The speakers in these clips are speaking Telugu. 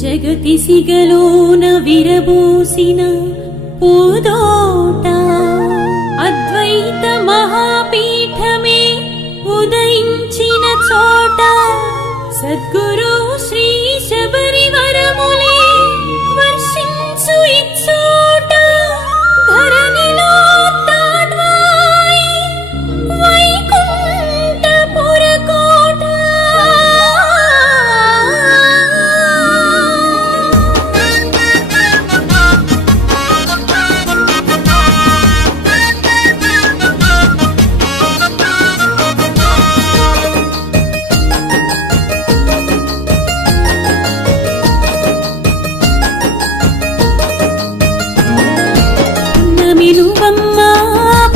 జగతి సిగలోన విరబూసిన పూదోట అద్వైత మహాపీఠమే ఉదయించిన చోట సద్గురు శ్రీ శబరి వరములే వర్షించు ఇచ్చోట ధరణిలో తాడ్వాయి వైకుంఠపుర కోట. నువ్వమ్మా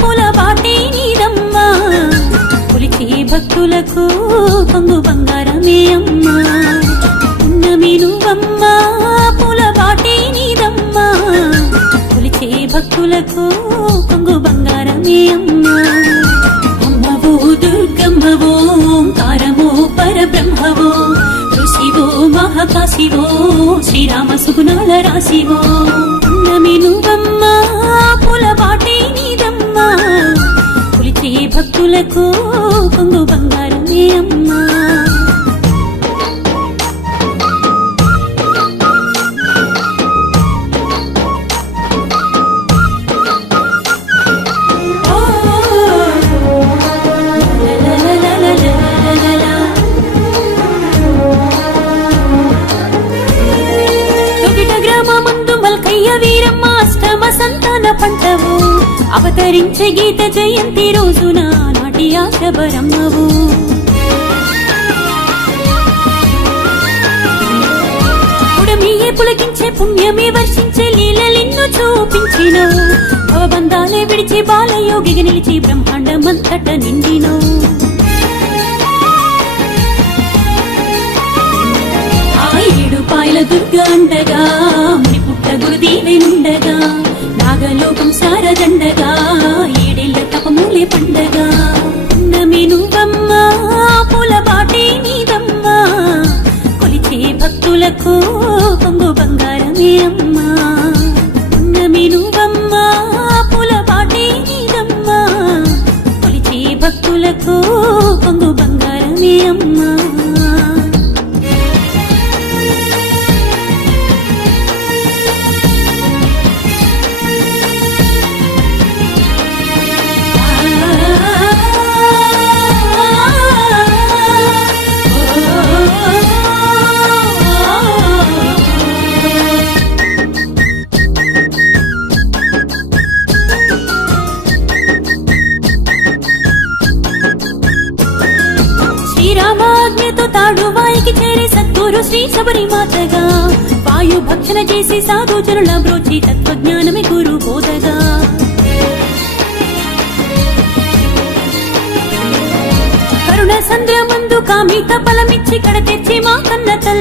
పులబాటే నీదమ్మా కొలిచే భక్తులకు పొంగు బంగారమే అమ్మా. ఉన్నమి నువ్వమ్మా పులబాటే నీదమ్మా కొలిచే భక్తులకు పొంగు బంగారమే అమ్మా. అమ్మవో దుర్గమ్మవో ఓంకారమో పరబ్రహ్మవో ఋషివో మహాకాశివో శ్రీరామ సుగుణాల రాశివో. ఉన్నమి నువ్వమ్మా పులబాటే నీదమ్మా కొలిచే భక్తులకు పొంగు బంగారమే అమ్మా. గ్రామమందు మల్కయ్య వీరమ్మ అష్టమ సంతాన పంటవు అవతరించే గీత జయంతి రోజున నాటి ఆశబరమ్మవు. పుడమియే పులకించే పుణ్యమే వర్షించే లీలలిన్ను చూపించినవు. భవబంధాలే విడిచి బాలయోగిగా నిలిచి బ్రహ్మాండమంతట నిండినవు. పాయల దుర్గ అండగా ముని పుట్ట గురుదీవెనుండగా నాగలోకం సారదండగా ఏడేళ్ల తపమూలే పండగా. ఉన్నమి నువ్వమ్మా పులబాటే నీదమ్మా కొలిచే భక్తులకు పొంగు బంగారమే అమ్మా. ఉన్నమి నువ్వమ్మా పులబాటే నీదమ్మా కొలిచే భక్తులకు పొంగు బంగారమే అమ్మా. శ్రీరామాజ్ఞతో తాడువాయికి చేరే సద్గురు శ్రీ శబరి మాతగా వాయు భక్షణ చేసి సాధు జనుల బ్రోచి తత్వజ్ఞానమే గురు బోధగా. కరుణ సంద్రమందు కామిత ఫలమిచ్చి కడ తెచ్చి మా కన్న తల్లి